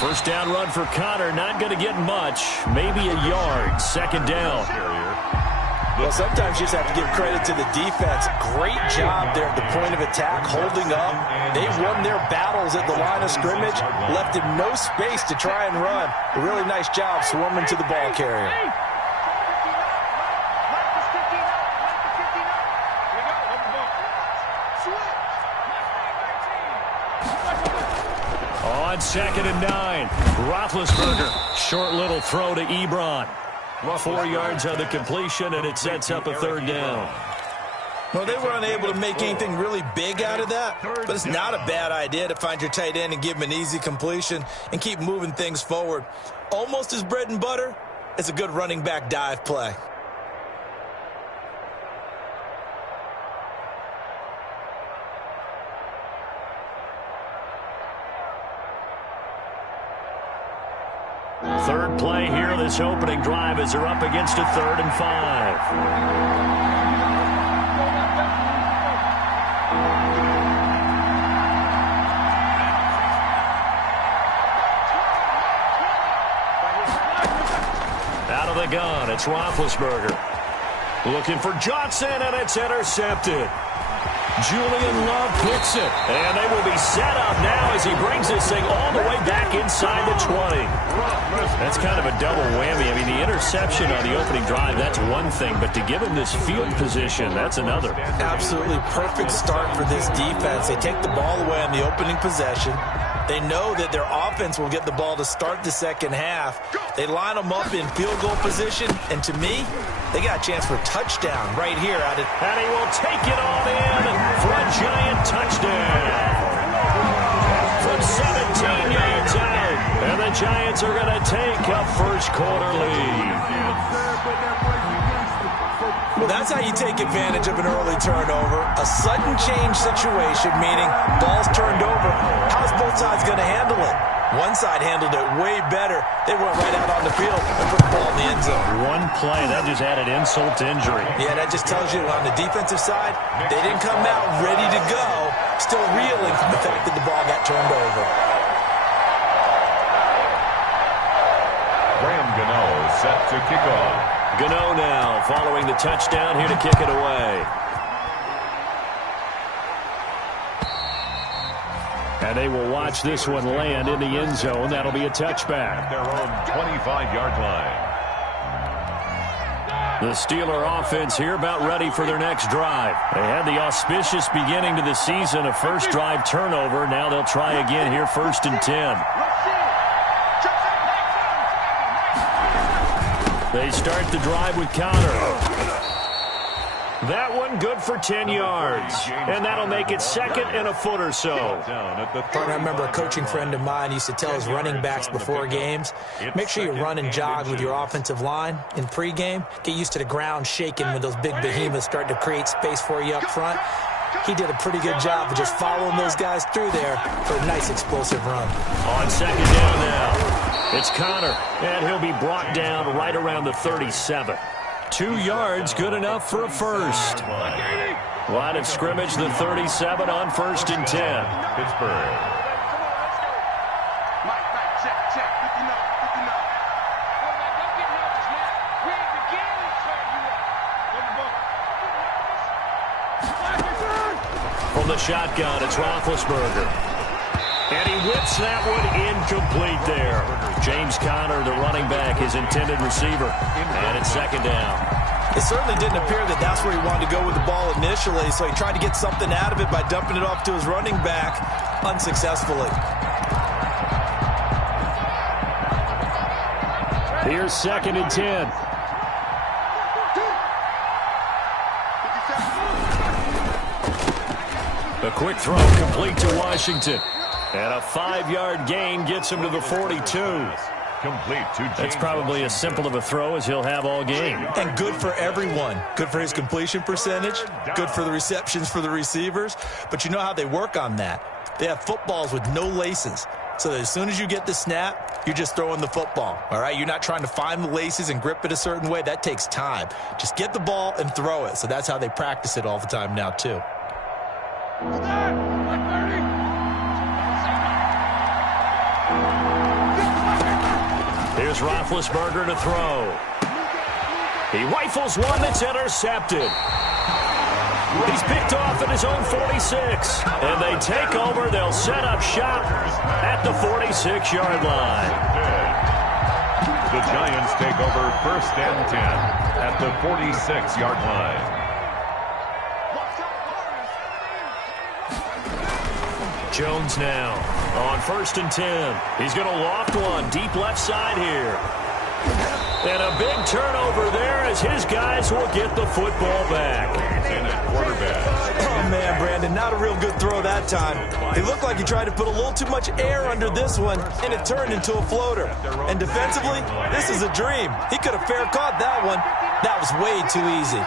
First down run for Connor, not going to get much. Maybe a yard. Second down. Well, sometimes you just have to give credit to the defense. Great job there at the point of attack, holding up. They won their battles at the line of scrimmage, left him no space to try and run. A really nice job swarming to the ball carrier. On 2nd and 9, Roethlisberger. Short little throw to Ebron. 4 yards on the completion, and it sets up a third down. Well, they were unable to make anything really big out of that, but it's not a bad idea to find your tight end and give him an easy completion and keep moving things forward. Almost as bread and butter as a good running back dive play. Third play here, this opening drive as they're up against a 3rd and 5. Out of the gun, it's Roethlisberger. Looking for Johnson, and it's intercepted. Julian Love picks it. And they will be set up now as he brings this thing all the way back inside the 20. That's kind of a double whammy. I mean, the interception on the opening drive, that's one thing. But to give him this field position, that's another. Absolutely perfect start for this defense. They take the ball away on the opening possession. They know that their offense will get the ball to start the second half. They line them up in field goal position, and to me, they got a chance for a touchdown right here. And he will take it on in for a giant touchdown. From 17 yards out, and the Giants are going to take a first quarter lead. Well, that's how you take advantage of an early turnover. A sudden change situation, meaning ball's turned over. How's both sides going to handle it? One side handled it way better. They went right out on the field and put the ball in the end zone. One play, that just added insult to injury. Yeah, that just tells you on the defensive side, they didn't come out ready to go, still reeling from the fact that the ball got turned over. Graham Gano set to kick off. Gano now following the touchdown here to kick it away. And they will watch this one land in the end zone. That'll be a touchback. Their own 25-yard line. The Steeler offense here about ready for their next drive. They had the auspicious beginning to the season, a first drive turnover. Now they'll try again here, 1st and 10. They start the drive with Connor. That one good for 10 yards. And that'll make it 2nd and a foot or so. I remember a coaching friend of mine used to tell his running backs before games, make sure you run and jog with your offensive line in pregame. Get used to the ground shaking when those big behemoths start to create space for you up front. He did a pretty good job of just following those guys through there for a nice explosive run. On 2nd down now. It's Connor, and he'll be brought down right around the 37. 2 yards, good enough for a first. Line of scrimmage, the 37 on 1st and 10. Pittsburgh. From the shotgun, it's Roethlisberger. And he whips that one incomplete there. James Conner, the running back, his intended receiver. And it's 2nd down. It certainly didn't appear that that's where he wanted to go with the ball initially, so he tried to get something out of it by dumping it off to his running back unsuccessfully. Here's 2nd and 10. A quick throw complete to Washington. And a 5-yard gain gets him to the 42. Complete to James. That's probably as simple of a throw as he'll have all game. And good for everyone. Good for his completion percentage. Good for the receptions for the receivers. But you know how they work on that. They have footballs with no laces. So that as soon as you get the snap, you're just throwing the football. All right? You're not trying to find the laces and grip it a certain way. That takes time. Just get the ball and throw it. So that's how they practice it all the time now, too. Here's Roethlisberger to throw. He rifles one that's intercepted. He's picked off at his own 46. And they take over. They'll set up shop at the 46-yard line. The Giants take over 1st and 10 at the 46-yard line. Jones now on 1st and 10. He's going to loft one deep left side here. And a big turnover there as his guys will get the football back. And at quarterback. Oh, man, Brandon, not a real good throw that time. It looked like he tried to put a little too much air under this one, and it turned into a floater. And defensively, this is a dream. He could have fair caught that one. That was way too easy.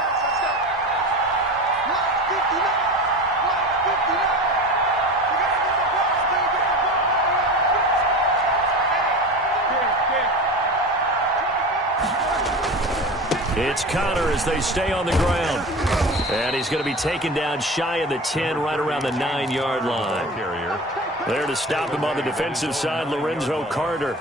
It's Connor as they stay on the ground. And he's going to be taken down shy of the 10, right around the 9-yard line. There to stop him on the defensive side, Lorenzo Carter.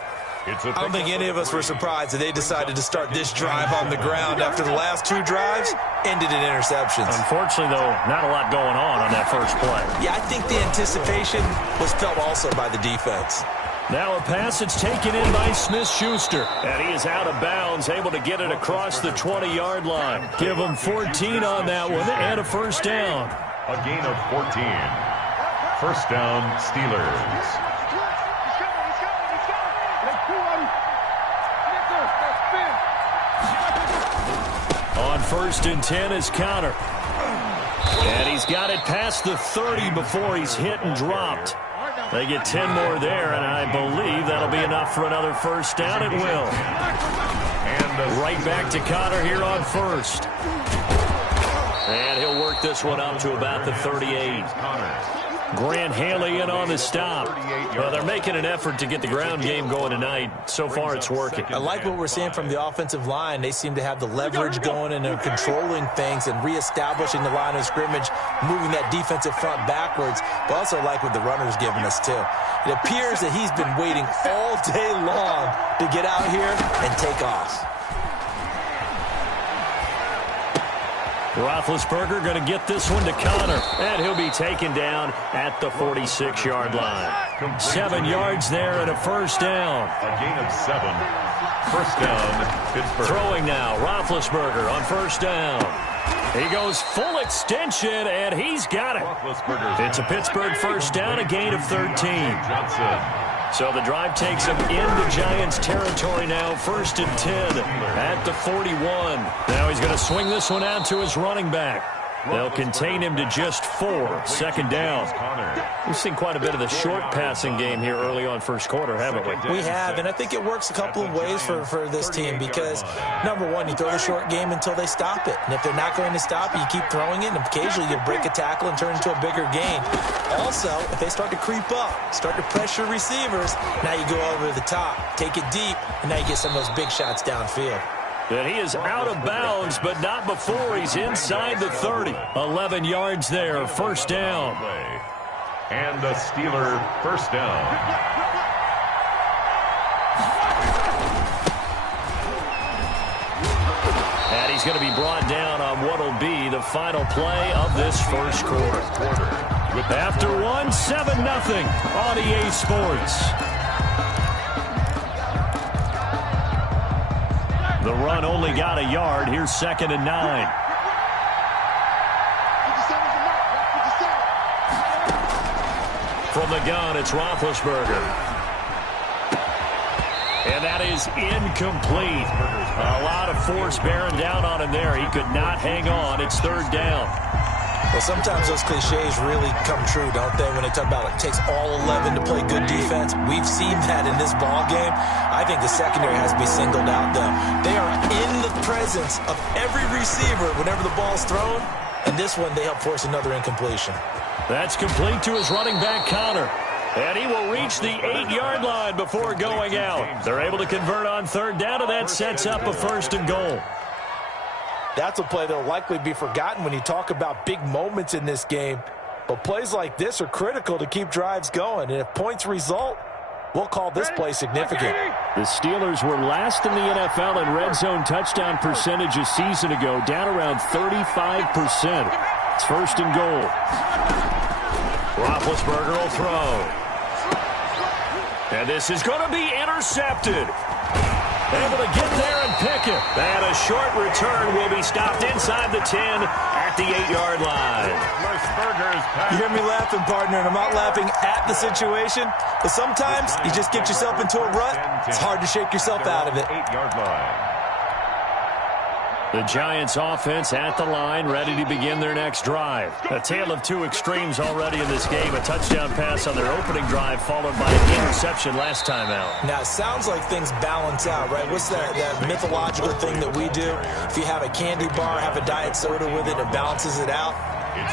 I don't think any of us were surprised that they decided to start this drive on the ground after the last 2 drives ended in interceptions. Unfortunately, though, not a lot going on that first play. Yeah, I think the anticipation was felt also by the defense. Now a pass that's taken in by Smith-Schuster. And he is out of bounds, able to get it across the 20-yard line. Give him 14 on that one and a first down. A gain of 14. First down, Steelers. On 1st and 10 is Connor. And he's got it past the 30 before he's hit and dropped. They get 10 more there, and I believe that'll be enough for another first down. It will. And right back to Connor here on 1st. And he'll work this one up to about the 38. Grant Haley in on the stop. Well, they're making an effort to get the ground game going tonight. So far, it's working. I like what we're seeing from the offensive line. They seem to have the leverage going, and they're controlling things and reestablishing the line of scrimmage, moving that defensive front backwards. But also like what the runner's giving us, too. It appears that he's been waiting all day long to get out here and take off. Roethlisberger going to get this one to Connor, and he'll be taken down at the 46-yard line. 7 yards there and a first down. A gain of 7. First down, Pittsburgh. Throwing now, Roethlisberger on first down. He goes full extension, and he's got it. It's a Pittsburgh first down, a gain of 13. Johnson. So the drive takes him into Giants territory now, 1st and 10 at the 41. Now he's going to swing this one out to his running back. They'll contain him to just 4. Second down. We've seen quite a bit of the short passing game here early on first quarter, haven't we? We have, and I think it works a couple of ways for this team because, number one, you throw the short game until they stop it. And if they're not going to stop it, you keep throwing it, and occasionally you break a tackle and turn into a bigger gain. Also, if they start to creep up, start to pressure receivers, now you go over the top, take it deep, and now you get some of those big shots downfield. And he is out of bounds, but not before he's inside the 30. 11 yards there, first down. And the Steeler first down. And he's going to be brought down on what will be the final play of this first quarter. After one, 7-0 on EA Sports. The run only got a yard. Here's 2nd and 9. From the gun, it's Roethlisberger. And that is incomplete. A lot of force bearing down on him there. He could not hang on. It's 3rd down. Well, sometimes those cliches really come true, don't they? When they talk about it takes all 11 to play good defense. We've seen that in this ball game. I think the secondary has to be singled out, though. They are in the presence of every receiver whenever the ball's thrown. And this one, they help force another incompletion. That's complete to his running back, Connor. And he will reach the 8-yard line before going out. They're able to convert on 3rd down, and that sets up a 1st and goal. That's a play that will likely be forgotten when you talk about big moments in this game. But plays like this are critical to keep drives going. And if points result, We'll call this play significant. The Steelers were last in the NFL in red zone touchdown percentage a season ago, down around 35%. It's first and goal. Roethlisberger will throw. And this is going to be intercepted. Able to get there and pick it. And a short return will be stopped inside the 10 at the 8-yard line. You hear me laughing, partner, and I'm not laughing at the situation, but sometimes you just get yourself into a rut. It's hard to shake yourself out of it. 8-yard line. The Giants offense at the line, ready to begin their next drive. A tale of two extremes already in this game. A touchdown pass on their opening drive, followed by an interception last time out. Now, it sounds like things balance out, right? What's that mythological thing that we do? If you have a candy bar, have a diet soda with it, it balances it out.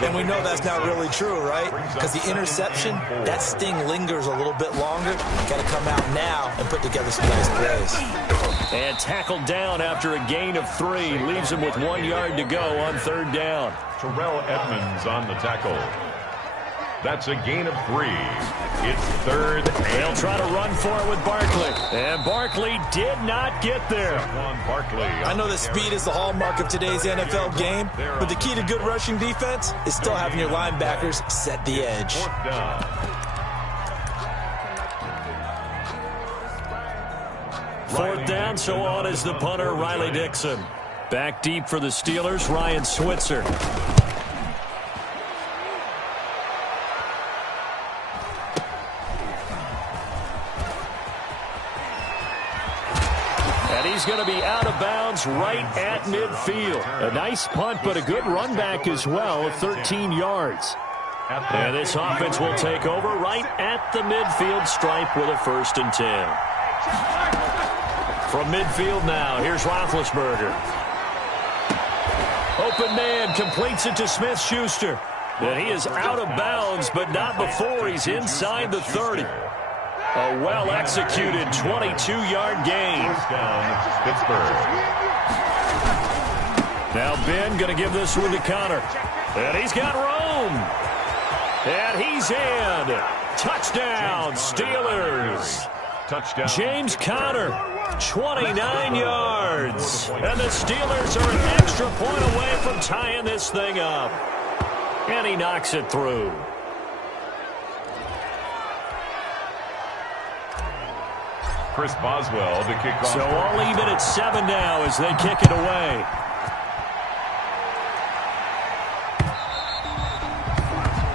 And we know that's not really true, right? Because the interception, that sting lingers a little bit longer. Got to come out now and put together some nice plays. And tackled down after a gain of 3. Leaves him with 1 yard to go on third down. Terrell Edmonds on the tackle. That's a gain of 3. It's third. They'll try to run for it with Barkley. And Barkley did not get there. I know that speed is the hallmark of today's NFL game, but the key to good rushing defense is still having your linebackers set the edge. Fourth down, so on is the punter, Riley Dixon. Back deep for the Steelers, Ryan Switzer. And he's going to be out of bounds right at midfield. A nice punt, but a good run back as well, 13 yards. And this offense will take over right at the midfield stripe with a 1st and 10. From midfield now, here's Roethlisberger. Open man completes it to Smith-Schuster. And he is out of bounds, but not before he's inside the 30. A well-executed 22-yard gain. Pittsburgh. Now Ben going to give this one to Connor. And he's got room. And he's in. Touchdown, Steelers. Touchdown. James Conner, 29 yards. And the Steelers are an extra point away from tying this thing up. And he knocks it through. Chris Boswell to kick off. So all even at 7 now as they kick it away.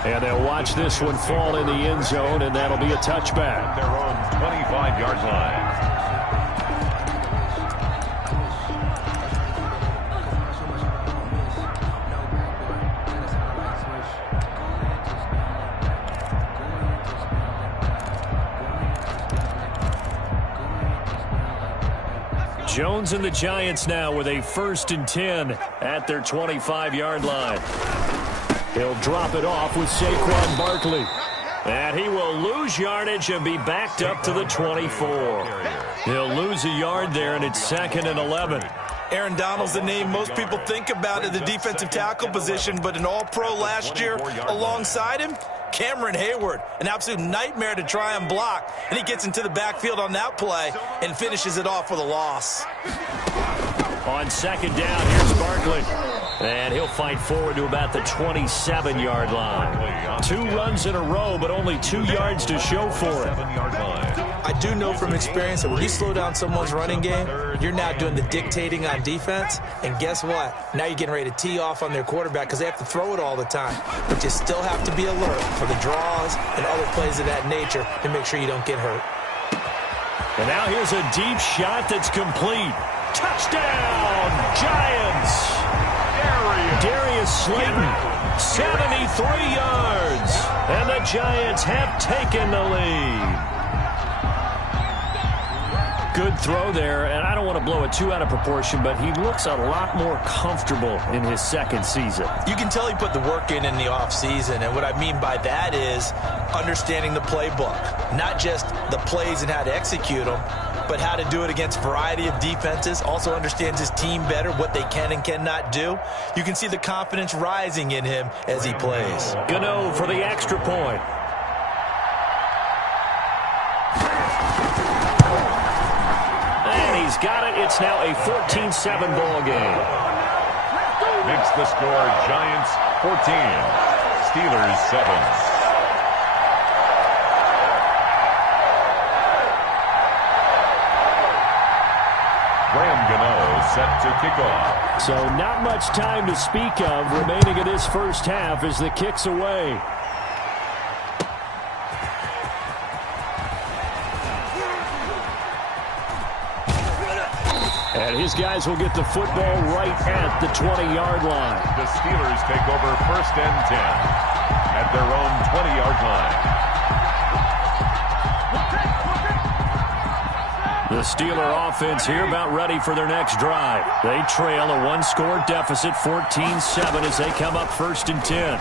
And they'll watch this one fall in the end zone, and that'll be a touchback. Their own 25-yard line. Jones and the Giants now with a 1st and 10 at their 25-yard line. He'll drop it off with Saquon Barkley. And he will lose yardage and be backed up to the 24. He'll lose a yard there, and it's 2nd and 11. Aaron Donald's the name most people think about at the defensive tackle position, but an all-pro last year alongside him, Cameron Hayward, an absolute nightmare to try and block. And he gets into the backfield on that play and finishes it off with a loss. On 2nd down, here's Barkley. And he'll fight forward to about the 27-yard line. 2 runs in a row, but only 2 yards to show for it. I do know from experience that when you slow down someone's running game, you're now doing the dictating on defense. And guess what? Now you're getting ready to tee off on their quarterback because they have to throw it all the time. But you still have to be alert for the draws and other plays of that nature to make sure you don't get hurt. And now here's a deep shot that's complete. Touchdown, Giants! Darius Slayton, 73 yards. And the Giants have taken the lead. Good throw there, and I don't want to blow it too out of proportion, but he looks a lot more comfortable in his 2nd season. You can tell he put the work in the offseason, and what I mean by that is understanding the playbook. Not just the plays and how to execute them, but how to do it against a variety of defenses. Also understands his team better, what they can and cannot do. You can see the confidence rising in him as he plays. Gano for the extra point. got it. It's now a 14-7 ball game. Makes the score Giants 14, Steelers 7. Set to kick off. So not much time to speak of remaining in this first half as the kick's away. And his guys will get the football right at the 20-yard line. The Steelers take over 1st and 10 at their own 20-yard line. The Steeler offense here about ready for their next drive. They trail a one-score deficit, 14-7, as they come up 1st and 10.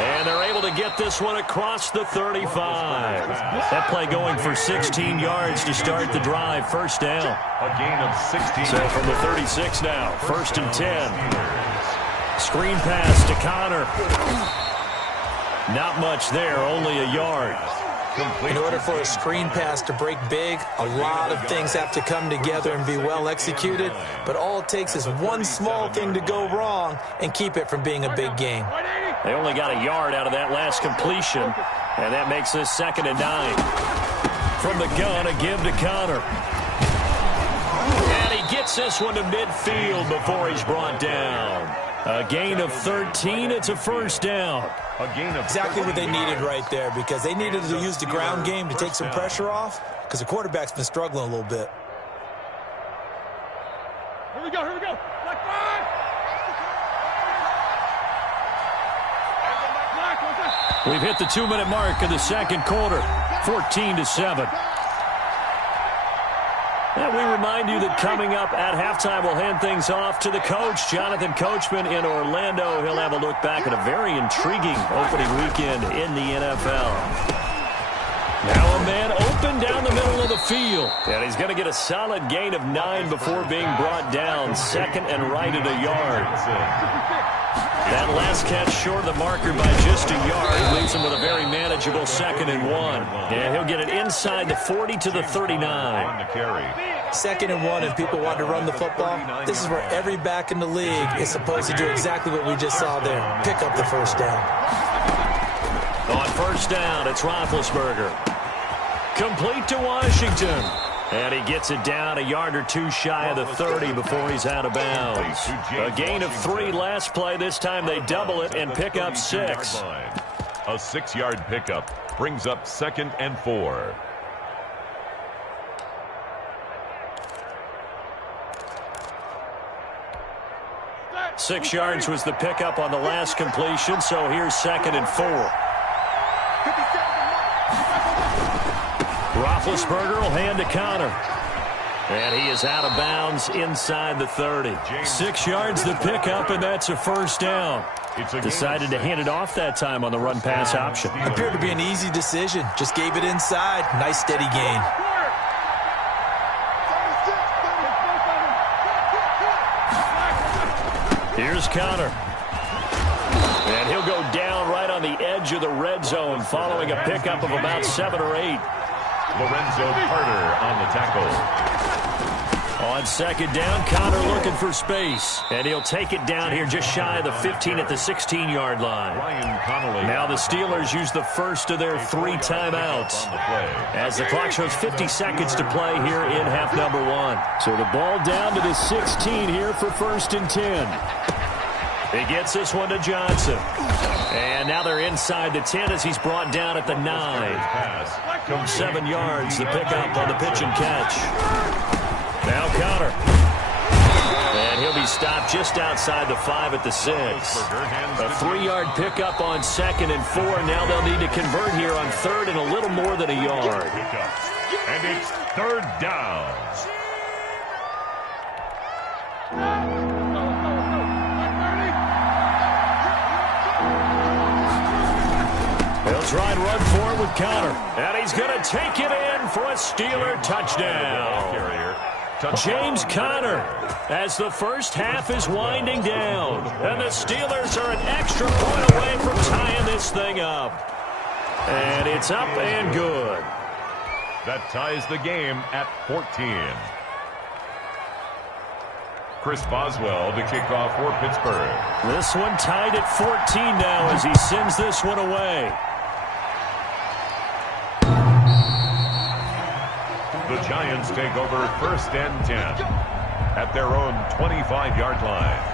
And they're able to get this one across the 35. That play going for 16 yards to start the drive. 1st down. A gain of 16. So from the 36 now, 1st and 10. Screen pass to Connor. Not much there, only a yard. In order for a screen pass to break big, a lot of things have to come together and be well executed. But all it takes is one small thing to go wrong and keep it from being a big game. They only got a yard out of that last completion, and that makes this 2nd and 9. From the gun, a give to Connor. And he gets this one to midfield before he's brought down. A gain of 13. It's a 1st down. A gain of exactly what they needed right there, because they needed to use the ground game to take some pressure off, because the quarterback's been struggling a little bit. Here we go, here we go. Black 5. We've hit the 2-minute mark of the 2nd quarter, 14-7. And we remind you that coming up at halftime, we'll hand things off to the coach, Jonathan Coachman in Orlando. He'll have a look back at a very intriguing opening weekend in the NFL. Now a man open down the middle of the field. And he's going to get a solid gain of 9 before being brought down. 2nd and right at a yard. That last catch short of the marker by just a yard leaves him with a very manageable 2nd and 1. And he'll get it inside the 40 to the 39. 2nd and 1, and people want to run the football. This is where every back in the league is supposed to do exactly what we just saw there. Pick up the 1st down. On 1st down, it's Roethlisberger. Complete to Washington. And he gets it down a yard or two shy of the 30 before he's out of bounds. A gain of 3 last play. This time they double it and pick up 6. A 6-yard pickup brings up 2nd and 4. Six yards was the pickup on the last completion, so here's 2nd and 4. Roethlisberger will hand to Connor. And he is out of bounds inside the 30. 6 yards the pickup, and that's a 1st down. Decided to hand it off that time on the run-pass option. Appeared to be an easy decision. Just gave it inside. Nice steady gain. Here's Connor. And he'll go down right on the edge of the red zone following a pickup of about 7 or 8. Lorenzo Carter on the tackle. On 2nd down, Connor looking for space. And he'll take it down here just shy of the 15 at the 16-yard line. Now the Steelers use the first of their 3 timeouts as the clock shows 50 seconds to play here in half number 1. So the ball down to the 16 here for 1st and 10. He gets this one to Johnson. And now they're inside the 10 as he's brought down at the 9. 7 yards, the pickup on the pitch and catch. Now Connor. And he'll be stopped just outside the 5 at the 6. A 3-yard pickup on 2nd and 4. Now they'll need to convert here on 3rd and a little more than a yard. And it's 3rd down. He'll try and run for it with Connor. And he's going to take it in for a Steeler touchdown. James Conner, as the first half is winding down. And the Steelers are an extra point away from tying this thing up. And it's up and good. That ties the game at 14. Chris Boswell to kick off for Pittsburgh. This one tied at 14 now as he sends this one away. The Giants take over 1st and 10 at their own 25-yard line.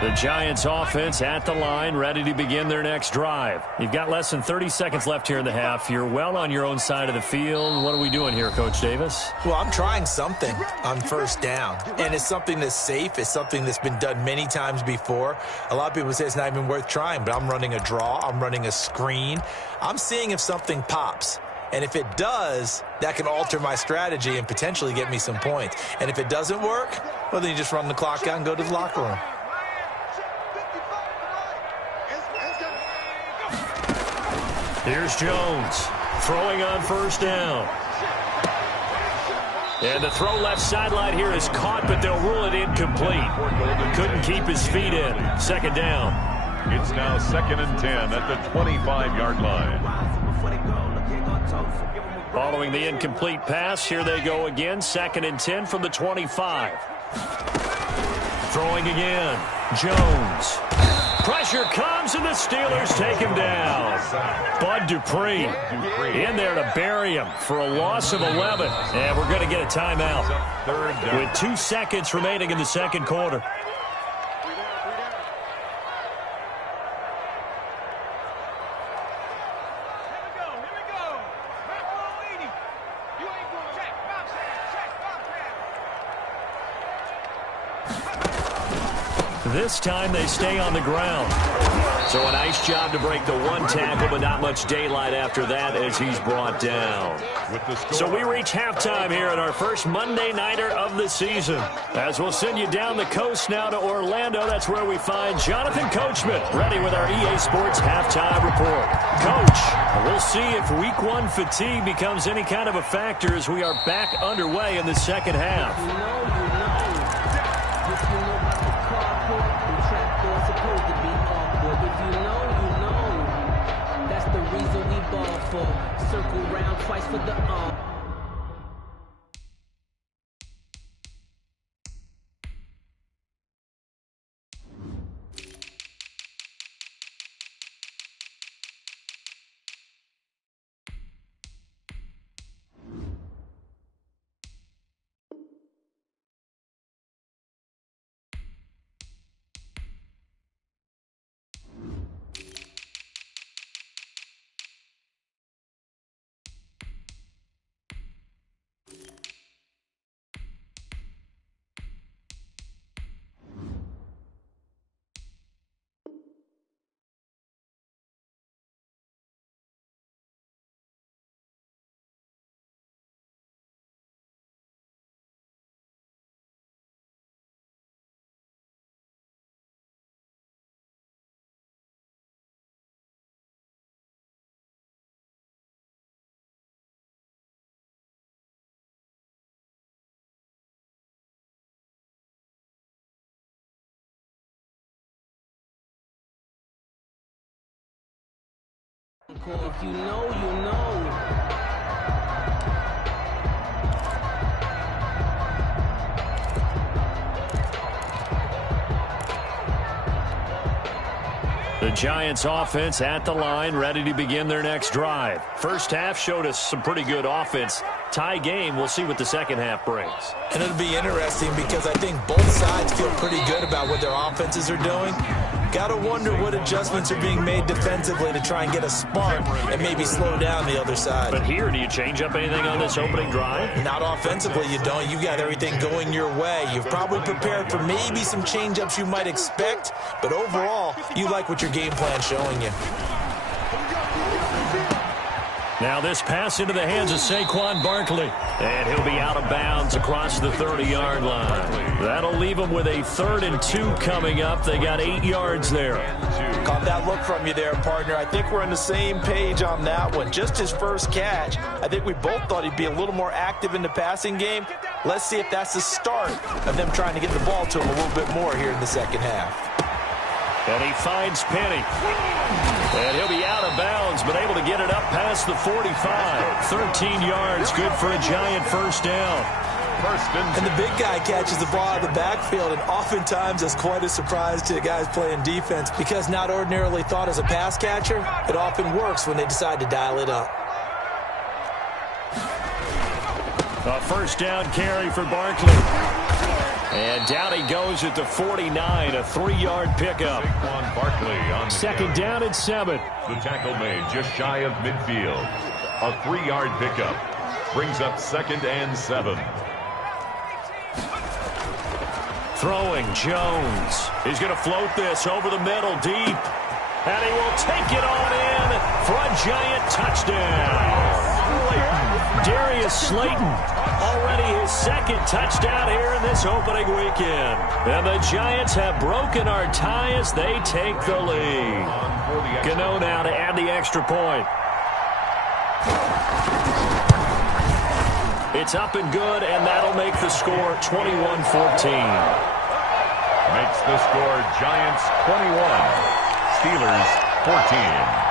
The Giants offense at the line, ready to begin their next drive. You've got less than 30 seconds left here in the half. You're well on your own side of the field. What are we doing here, Coach Davis? Well, I'm trying something on 1st down, and it's something that's safe. It's something that's been done many times before. A lot of people say it's not even worth trying, but I'm running a draw. I'm running a screen. I'm seeing if something pops. And if it does, that can alter my strategy and potentially get me some points. And if it doesn't work, well, then you just run the clock out and go to the locker room. Here's Jones throwing on 1st down. And the throw left sideline here is caught, but they'll rule it incomplete. Couldn't keep his feet in. 2nd down. It's now 2nd and 10 at the 25-yard line. Following the incomplete pass, here they go again. 2nd and 10 from the 25. Throwing again. Jones. Pressure comes, and the Steelers take him down. Bud Dupree in there to bury him for a loss of 11. And we're going to get a timeout with 2 seconds remaining in the 2nd quarter. This time they stay on the ground. So a nice job to break the 1 tackle, but not much daylight after that as he's brought down. So we reach halftime here in our first Monday Nighter of the season. As we'll send you down the coast now to Orlando, that's where we find Jonathan Coachman, ready with our EA Sports Halftime Report. Coach, we'll see if Week 1 fatigue becomes any kind of a factor as we are back underway in the 2nd half. Circle round twice for the If you know, you know. The Giants offense at the line, ready to begin their next drive. First half showed us some pretty good offense. Tie game, we'll see what the 2nd half brings. And it'll be interesting because I think both sides feel pretty good about what their offenses are doing. Got to wonder what adjustments are being made defensively to try and get a spark and maybe slow down the other side. But here, do you change up anything on this opening drive? Not offensively, you don't. You've got everything going your way. You've probably prepared for maybe some change-ups you might expect, but overall, you like what your game plan's showing you. Now this pass into the hands of Saquon Barkley. And he'll be out of bounds across the 30-yard line. That'll leave him with a 3rd and 2 coming up. They got 8 yards there. Caught that look from you there, partner. I think we're on the same page on that one. Just his first catch. I think we both thought he'd be a little more active in the passing game. Let's see if that's the start of them trying to get the ball to him a little bit more here in the second half. And he finds Penny. And he'll be out of bounds, but able to get it up past the 45. 13 yards, good for a Giant first down. And the big guy catches the ball out of the backfield, and oftentimes that's quite a surprise to the guys playing defense because not ordinarily thought as a pass catcher, it often works when they decide to dial it up. A first down carry for Barkley. And down he goes at the 49, a 3-yard pickup. Barkley on second down and 7. The tackle made just shy of midfield. A 3-yard pickup brings up 2nd and 7. Throwing Jones. He's going to float this over the middle deep. And he will take it on in for a Giant touchdown. Darius Slayton, already his 2nd touchdown here in this opening weekend. And the Giants have broken our tie as they take the lead. Gano now to add the extra point. It's up and good, and that'll make the score 21-14. Makes the score Giants 21, Steelers 14.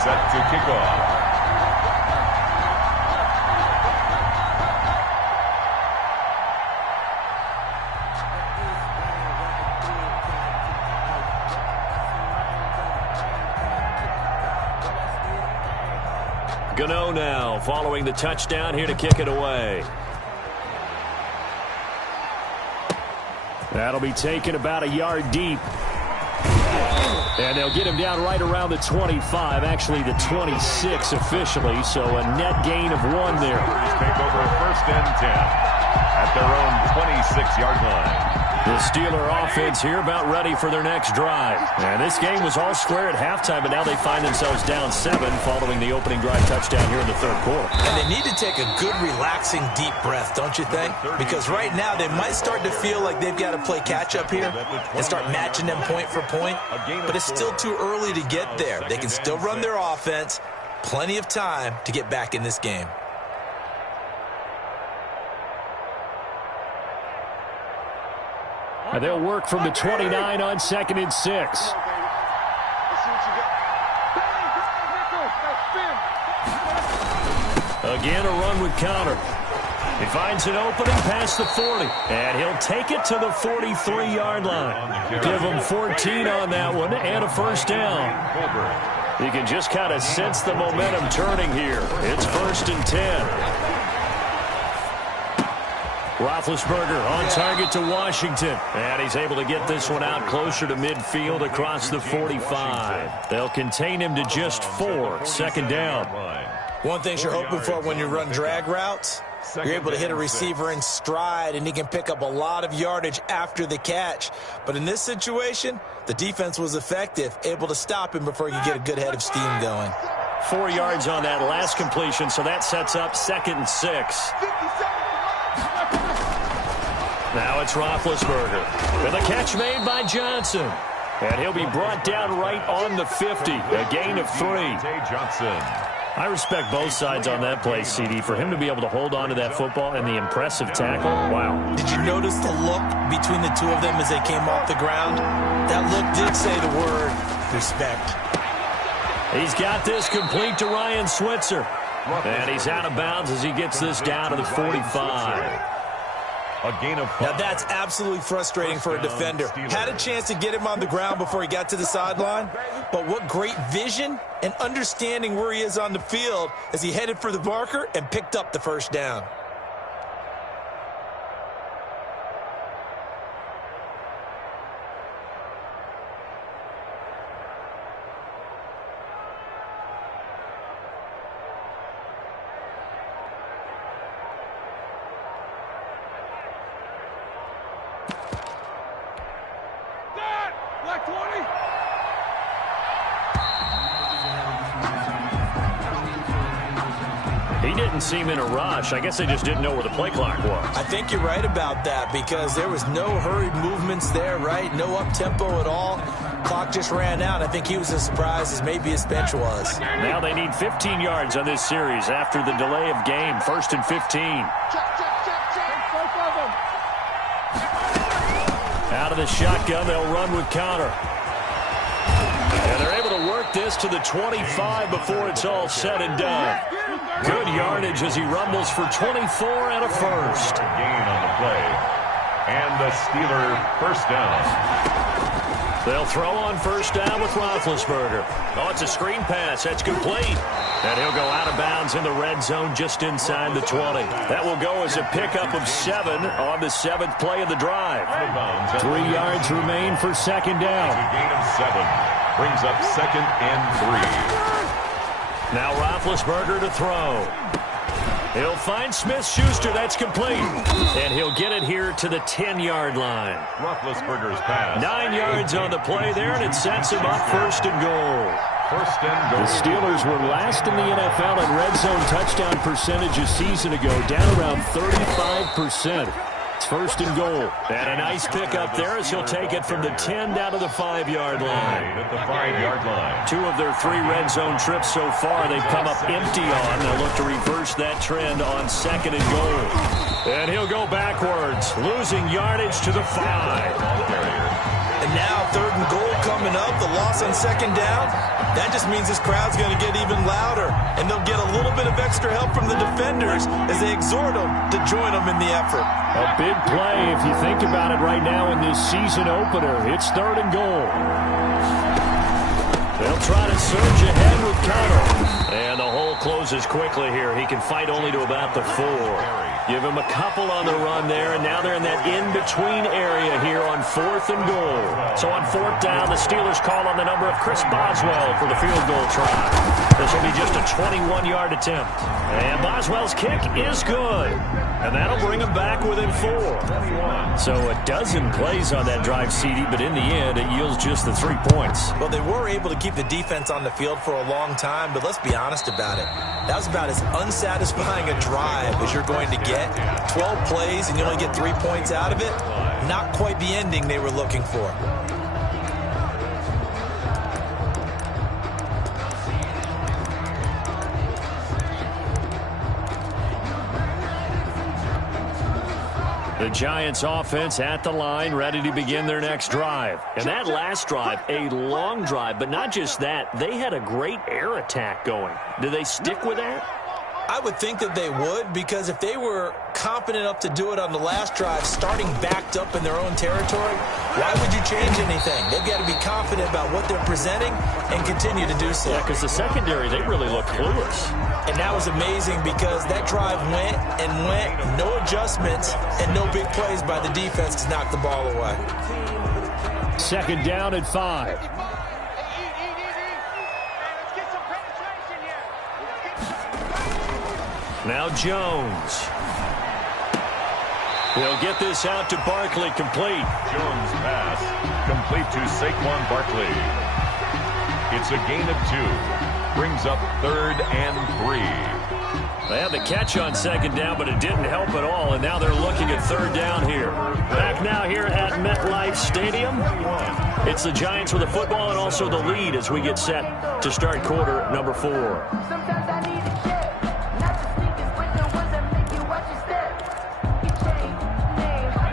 Set to kick off. Gano now following the touchdown here to kick it away. That'll be taken about a yard deep. And they'll get him down right around the 25, actually the 26 officially, so a net gain of 1 there. Take over 1st and 10 at their own 26-yard line. The Steeler offense here about ready for their next drive. And this game was all square at halftime, but now they find themselves down 7 following the opening drive touchdown here in the 3rd quarter. And they need to take a good, relaxing, deep breath, don't you think? Because right now they might start to feel like they've got to play catch-up here and start matching them point for point. But it's still too early to get there. They can still run their offense. Plenty of time to get back in this game. And they'll work from the 29 on 2nd and 6. Again, a run with Connor. He finds an opening past the 40, and he'll take it to the 43-yard line. Give him 14 on that one and a first down. You can just kind of sense the momentum turning here. It's 1st and 10. Roethlisberger on target to Washington. And he's able to get this one out closer to midfield across the 45. They'll contain him to just 4. 2nd down. One thing you're hoping for when you run drag routes, you're able to hit a receiver in stride, and he can pick up a lot of yardage after the catch. But in this situation, the defense was effective, able to stop him before he could get a good head of steam going. 4 yards on that last completion, so that sets up 2nd and 6. Now it's Roethlisberger. With a catch made by Johnson. And he'll be brought down right on the 50. A gain of 3. I respect both sides on that play, CD. For him to be able to hold on to that football and the impressive tackle, wow. Did you notice the look between the two of them as they came off the ground? That look did say the word respect. He's got this complete to Ryan Switzer. And he's out of bounds as he gets this down to the 45. A gain of 5. Now that's absolutely frustrating for a defender. Had a chance to get him on the ground before he got to the sideline, but what great vision and understanding where he is on the field as he headed for the marker and picked up the first down. Black 20. He didn't seem in a rush. I guess they just didn't know where the play clock was. I think you're right about that because there was no hurried movements there, right? No up-tempo at all. Clock just ran out. I think he was as surprised as maybe his bench was. Now they need 15 yards on this series after the delay of game. 1st and 15. Out of the shotgun, they'll run with Connor. And they're able to work this to the 25 before it's all said and done. Good yardage as he rumbles for 24 and a first. Gain on the play. And the Steeler first down. They'll throw on first down with Roethlisberger. Oh, it's a screen pass. That's complete. And he'll go out of bounds in the red zone just inside the 20. That will go as a pickup of 7 on the 7th play of the drive. 3 yards remain for second down. A gain of 7. Brings up 2nd and 3. Now Roethlisberger to throw. He'll find Smith-Schuster. That's complete. And he'll get it here to the 10-yard line. Roethlisberger's pass. 9 yards on the play there, and it sets him up 1st and goal. 1st and goal. The Steelers were last in the NFL in red zone touchdown percentage a season ago, down around 35%. It's 1st and goal. And a nice pickup there as he'll take it from the 10 down to the 5-yard line. At the 5-yard line. 2 of their 3 red zone trips so far they've come up empty on. They'll look to reverse that trend on 2nd and goal. And he'll go backwards, losing yardage to the 5. And now 3rd and goal coming up. The loss on 2nd down. That just means this crowd's going to get even louder. And they'll get a little bit of extra help from the defenders as they exhort them to join them in the effort. A big play if you think about it right now in this season opener. It's 3rd and goal. They'll try to surge ahead with Connor. And the hole closes quickly here. He can fight only to about the 4. Give him a couple on the run there, and now they're in that in-between area here on 4th and goal. So on 4th down, the Steelers call on the number of Chris Boswell for the field goal try. This will be just a 21-yard attempt. And Boswell's kick is good. And that'll bring him back within 4. So a dozen plays on that drive, CD, but in the end, it yields just the 3 points. Well, they were able to keep the defense on the field for a long time, but let's be honest about it. That was about as unsatisfying a drive as you're going to get. 12 plays and you only get 3 points out of it. Not quite the ending they were looking for. The Giants offense at the line, ready to begin their next drive. And that last drive, a long drive, but not just that. They had a great air attack going. Do they stick with that? I would think that they would, because if they were confident enough to do it on the last drive, starting backed up in their own territory, why would you change anything? They've got to be confident about what they're presenting and continue to do so. Yeah, because the secondary, they really look clueless. And that was amazing because that drive went and went, no adjustments, and no big plays by the defense to knock the ball away. 2nd down and 5. Now Jones. He'll get this out to Barkley, complete. Jones' pass complete to Saquon Barkley. It's a gain of 2. Brings up 3rd and 3. They had the catch on 2nd down, but it didn't help at all, and now they're looking at 3rd down here. Back now here at MetLife Stadium. It's the Giants with the football and also the lead as we get set to start quarter number 4.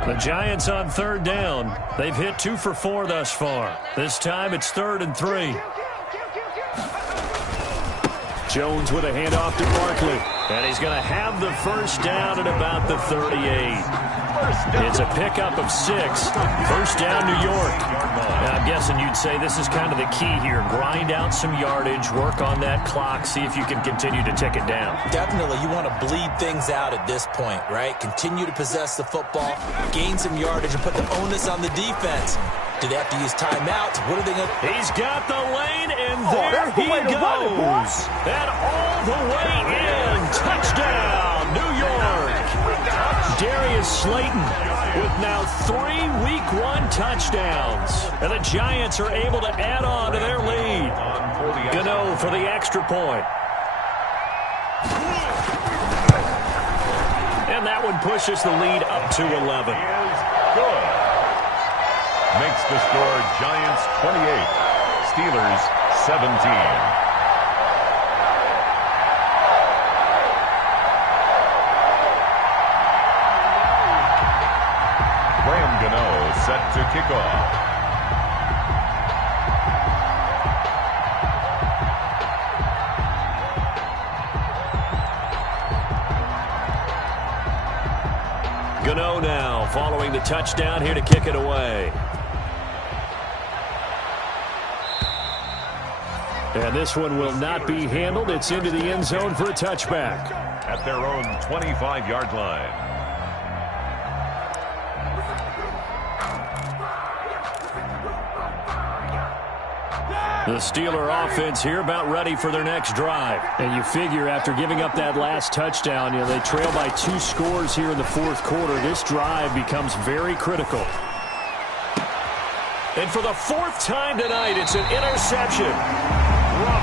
The Giants on 3rd down. They've hit 2 for 4 thus far. This time it's 3rd and 3. Jones with a handoff to Barkley. And he's going to have the first down at about the 38. It's a pickup of 6. First down, New York. Now, I'm guessing you'd say this is kind of the key here. Grind out some yardage, work on that clock, see if you can continue to tick it down. Definitely, you want to bleed things out at this point, right? Continue to possess the football, gain some yardage, and put the onus on the defense. Do they have to use timeouts? What are they going to... He's got the lane, and there he goes. And all the way in. Touchdown, New York. Darius Slayton with now 3 Week 1 touchdowns. And the Giants are able to add on to their lead. Gano for the extra point. And that one pushes the lead up to 11. Good. Makes the score Giants 28, Steelers 17. Set to kick off. Gano now following the touchdown here to kick it away. And this one will not be handled. It's into the end zone for a touchback. At their own 25-yard line. The Steeler offense here about ready for their next drive. And you figure after giving up that last touchdown, they trail by 2 scores here in the fourth quarter. This drive becomes very critical. And for the 4th time tonight, it's an interception.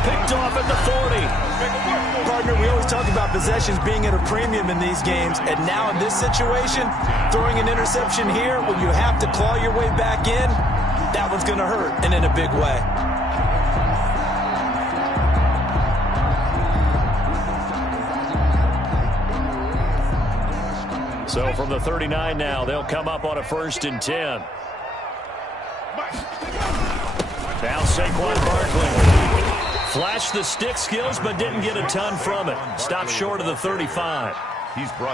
Picked off at the 40. Partner, we always talk about possessions being at a premium in these games. And now in this situation, throwing an interception here when you have to claw your way back in, that one's going to hurt, and in a big way. So from the 39 now, they'll come up on a 1st and 10. Now Saquon Barkley. Flashed the stick skills, but didn't get a ton from it. Stopped short of the 35.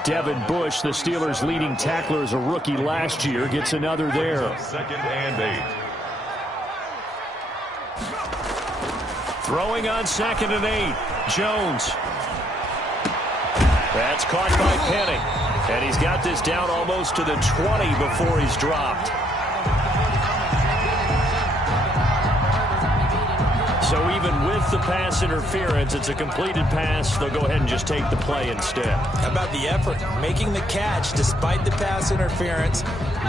Devin Bush, the Steelers' leading tackler as a rookie last year, gets another there. 2nd and 8. Throwing on 2nd and 8. Jones. That's caught by Penny. And he's got this down almost to the 20 before he's dropped. So even with the pass interference, it's a completed pass. They'll go ahead and just take the play instead. How about the effort? Making the catch despite the pass interference.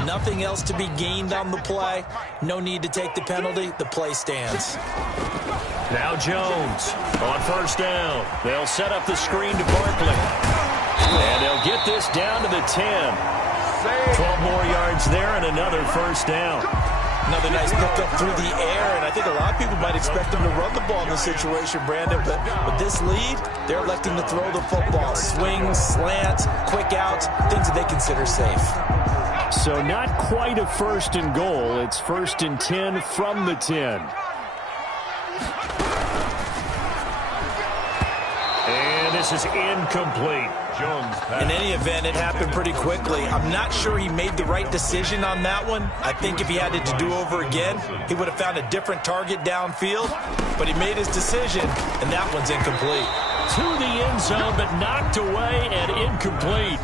Nothing else to be gained on the play. No need to take the penalty. The play stands. Now Jones on 1st down. They'll set up the screen to Barkley. And they'll get this down to the 10. 12 more yards there and another 1st down. Another nice pickup through the air, and I think a lot of people might expect them to run the ball in this situation, Brandon, but with this lead, they're electing to throw the football. Swings, slants, quick outs, things that they consider safe. So not quite a 1st and goal. It's 1st and 10 from the 10. And this is incomplete. Jones pass. In any event, it happened pretty quickly. I'm not sure he made the right decision on that one. I think if he had it to do over again, he would have found a different target downfield. But he made his decision, and that one's incomplete. To the end zone, but knocked away and incomplete.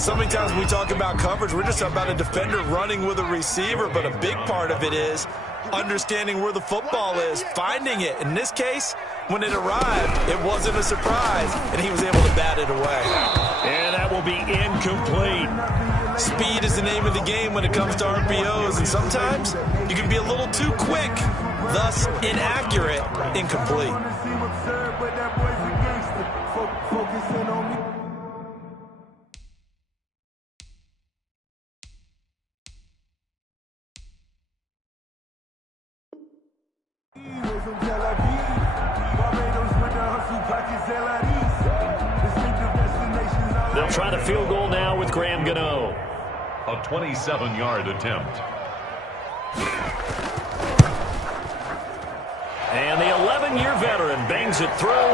So many times when we talk about coverage, we're just about a defender running with a receiver, but a big part of it is understanding where the football is, finding it. In this case, when it arrived, it wasn't a surprise, and he was able to bat it away. And that will be incomplete. Speed is the name of the game when it comes to RPOs, and sometimes you can be a little too quick, thus inaccurate, incomplete. They'll try the field goal now with Graham Gano. A 27-yard attempt. And the 11-year veteran bangs it through,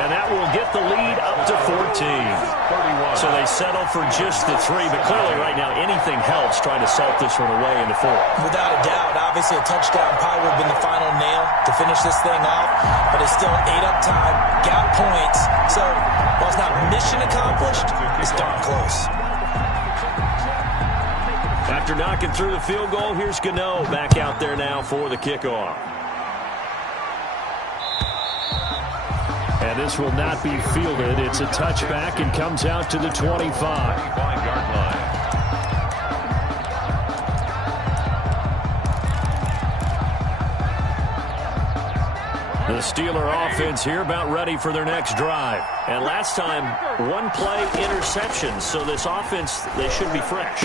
and that will get the lead up to 14. 31. So they settle for just the 3, but clearly right now anything helps trying to salt this one away in the 4. Without a doubt, obviously a touchdown probably would have been the final nail to finish this thing off, but it's still ate up time, got points, so while it's not mission accomplished, it's darn close. After knocking through the field goal, here's Gano back out there now for the kickoff. And And this will not be fielded. It's a touchback and comes out to the 25. 25-yard line. The Steeler offense here about ready for their next drive. And last time, one-play interception. So this offense, they should be fresh.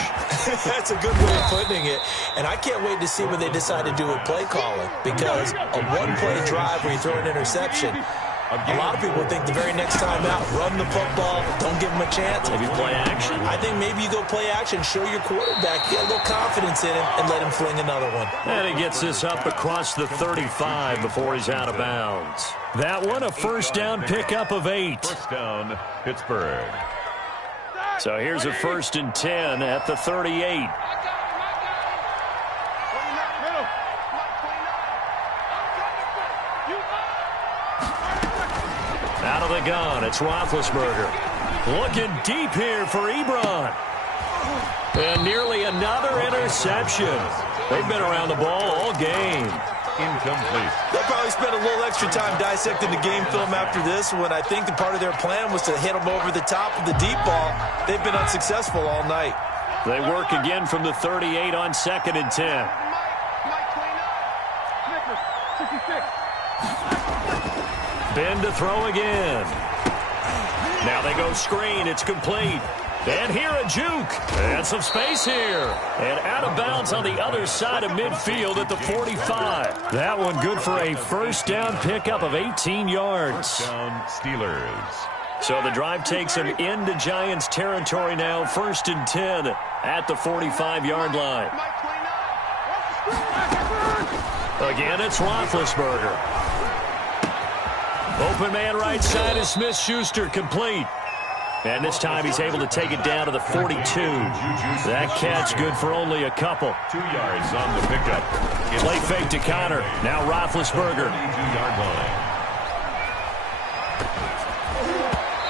That's a good way of putting it. And I can't wait to see what they decide to do with play calling. Because a one-play drive where you throw an interception, a lot of people think the very next time out, run the football, don't give them a chance. Maybe play action. I think maybe you go play action, show your quarterback, get a little confidence in him, and let him fling another one. And he gets this up across the 35 before he's out of bounds. That one, a first down pickup of 8. First down, Pittsburgh. So here's a 1st and 10 at the 38. Out of the gun, it's Roethlisberger. Looking deep here for Ebron. And nearly another interception. They've been around the ball all game. Incomplete. They'll probably spend a little extra time dissecting the game film after this one. I think the part of their plan was to hit them over the top of the deep ball. They've been unsuccessful all night. They work again from the 38 on 2nd and 10. Ben to throw again. Now they go screen. It's complete. And here a juke. And some space here. And out of bounds on the other side of midfield at the 45. That one good for a first down pickup of 18 yards. First down, Steelers. So the drive takes them into Giants territory now. 1st and 10 at the 45-yard line. Again, it's Roethlisberger. Open man right side is Smith-Schuster, complete. And this time he's able to take it down to the 42. That catch good for only a couple. 2 yards on the pickup. Play fake to Connor. Now Roethlisberger. 2-yard line.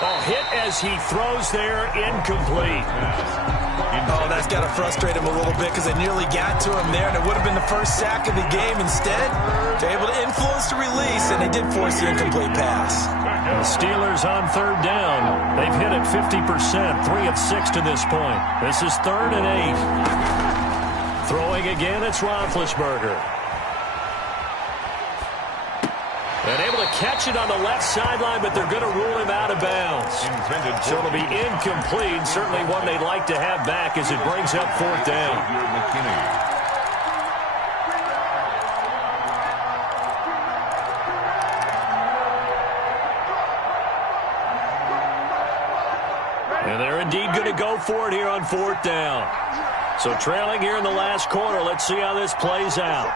Oh, hit as he throws there, incomplete. Oh, that's got to frustrate him a little bit because they nearly got to him there, and it would have been the first sack of the game. Instead, they're able to influence the release, and they did force the incomplete pass. The Steelers on 3rd down. They've hit it 50%, 3 of 6 to this point. This is 3rd and 8. Throwing again, it's Roethlisberger. And able to catch it on the left sideline, but they're going to rule him out of bounds. So it'll be incomplete. Certainly one they'd like to have back as it brings up 4th down. And they're indeed going to go for it here on 4th down. So trailing here in the last quarter. Let's see how this plays out.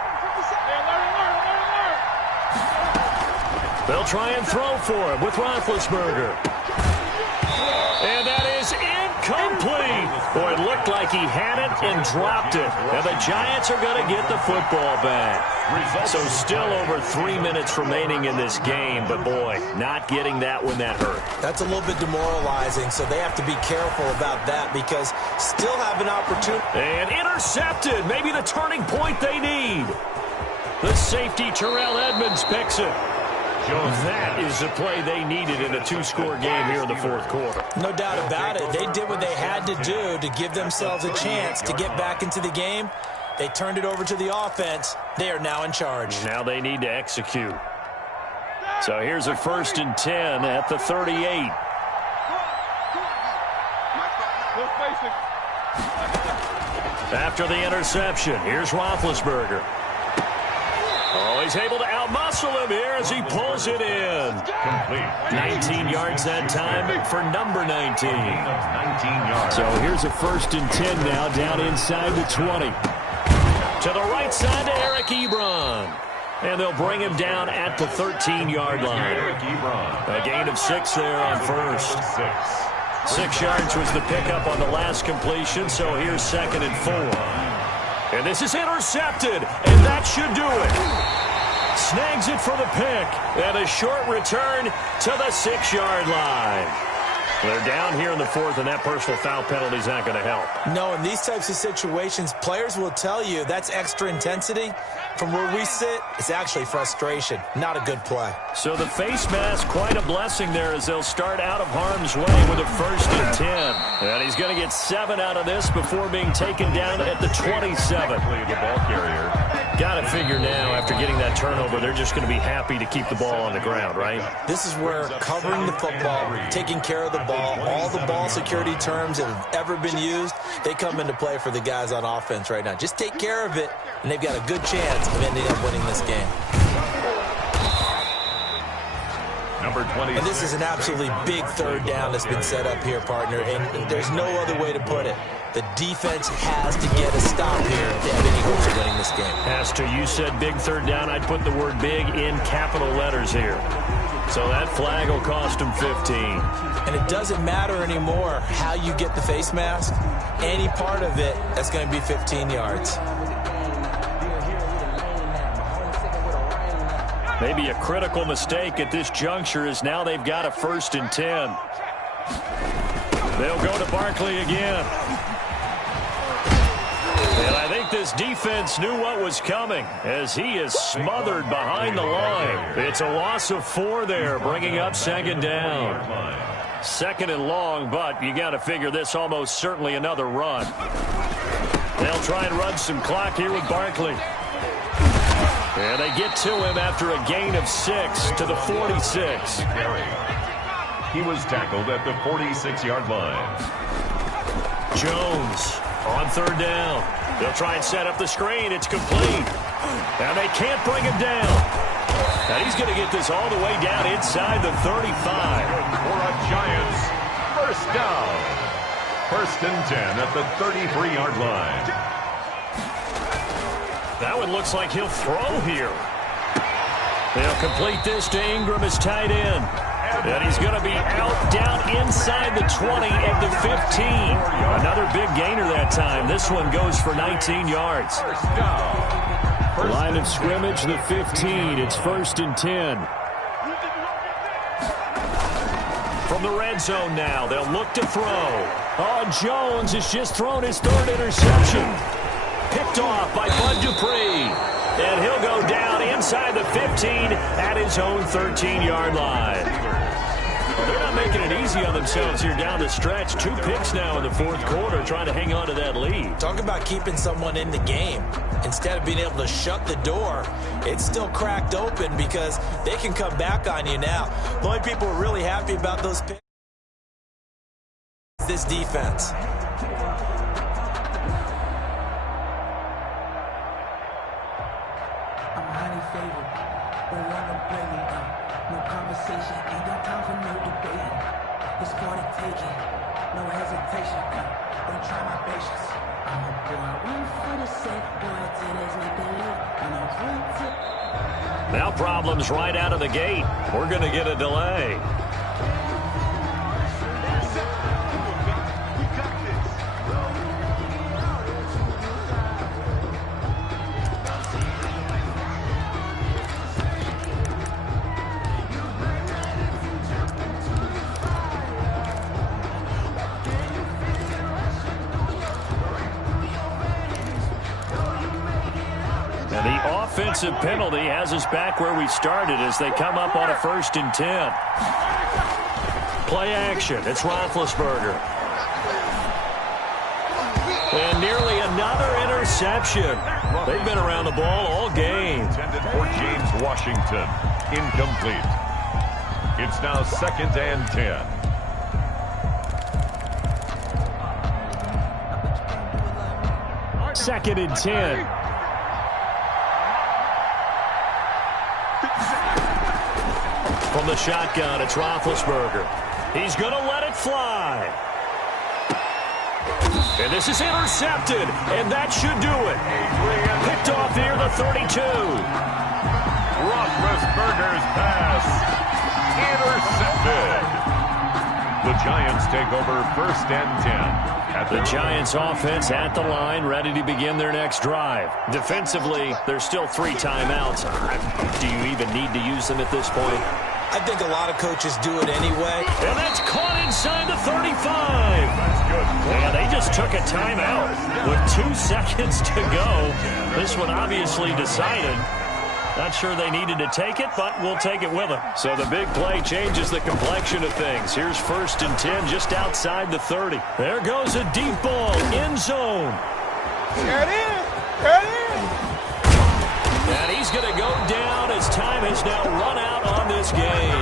They'll try and throw for him with Roethlisberger. And that is incomplete. Boy, it looked like he had it and dropped it. And the Giants are going to get the football back. So still over 3 minutes remaining in this game. But, boy, not getting that when that hurt. That's a little bit demoralizing, so they have to be careful about that because still have an opportunity. And intercepted. Maybe the turning point they need. The safety, Terrell Edmonds, picks it. That is the play they needed in a 2-score game here in the 4th quarter. No doubt about it. They did what they had to do to give themselves a chance to get back into the game. They turned it over to the offense. They are now in charge. Now they need to execute. So here's a 1st and 10 at the 38. After the interception, here's Roethlisberger. Oh, he's able to outmuscle him here as he pulls it in. Complete. 19 yards that time for number 19. 19 yards. So here's a 1st and 10 now down inside the 20. To the right side to Eric Ebron. And they'll bring him down at the 13-yard line. Eric Ebron. A gain of 6 there on 1st. 6 yards was the pickup on the last completion, so here's 2nd and 4. And this is intercepted, and that should do it. Snags it for the pick, and a short return to the 6-yard line. They're down here in the fourth, and that personal foul penalty is not going to help. No, in these types of situations, players will tell you that's extra intensity. From where we sit, it's actually frustration. Not a good play. So the face mask, quite a blessing there as they'll start out of harm's way with a 1st and 10. And he's going to get 7 out of this before being taken down at the 27. The ball carrier. Got to figure now, after getting that turnover, they're just going to be happy to keep the ball on the ground, right? This is where covering the football, taking care of the ball, all the ball security terms that have ever been used, they come into play for the guys on offense right now. Just take care of it, and they've got a good chance of ending up winning this game. Number 20. And this is an absolutely big 3rd down that's been set up here, partner, and there's no other way to put it. The defense has to get a stop here if they have any hopes of winning this game. As to you said big 3rd down, I'd put the word big in capital letters here. So that flag will cost them 15. And it doesn't matter anymore how you get the face mask. Any part of it, that's going to be 15 yards. Maybe a critical mistake at this juncture is now they've got a 1st and 10. They'll go to Barkley again. And I think this defense knew what was coming as he is smothered behind the line. It's a loss of 4 there, bringing up 2nd down. 2nd and long, but you got to figure this almost certainly another run. They'll try and run some clock here with Barkley. And they get to him after a gain of 6 to the 46. He was tackled at the 46-yard line. Jones on 3rd down. They'll try and set up the screen. It's complete. And they can't bring him down. And he's going to get this all the way down inside the 35. For a Giants first down. 1st and 10 at the 33-yard line. That one looks like he'll throw here. They'll complete this to Ingram as tight end. And he's going to be out down inside the 20 at the 15. Another big gainer that time. This one goes for 19 yards. Line of scrimmage, the 15. It's 1st and 10. From the red zone now, they'll look to throw. Oh, Jones has just thrown his 3rd interception. Picked off by Bud Dupree. And he'll go down inside the 15 at his own 13-yard line. Well, they're not making it easy on themselves here down the stretch. 2 picks now in the 4th quarter trying to hang on to that lead. Talk about keeping someone in the game. Instead of being able to shut the door, it's still cracked open because they can come back on you now. The only people who are really happy about those picks is this defense. Now problems right out of the gate. We're going to get a delay. Offensive penalty has us back where we started as they come up on a 1st and 10. Play action. It's Roethlisberger. And nearly another interception. They've been around the ball all game. Intended for James Washington. Incomplete. It's now 2nd and 10. Second and 10. From the shotgun, it's Roethlisberger. He's going to let it fly. And this is intercepted, and that should do it. Picked off near the 32. Roethlisberger's pass intercepted. The Giants take over 1st and 10. The Giants offense at the line, ready to begin their next drive. Defensively, there's still 3 timeouts. Do you even need to use them at this point? I think a lot of coaches do it anyway. And that's caught inside the 35. And they just took a timeout with 2 seconds to go. This one obviously decided. Not sure they needed to take it, but we'll take it with them. So the big play changes the complexion of things. Here's 1st and 10 just outside the 30. There goes a deep ball, end zone. There it is. There it is. And he's going to go down as time has now run out on this game.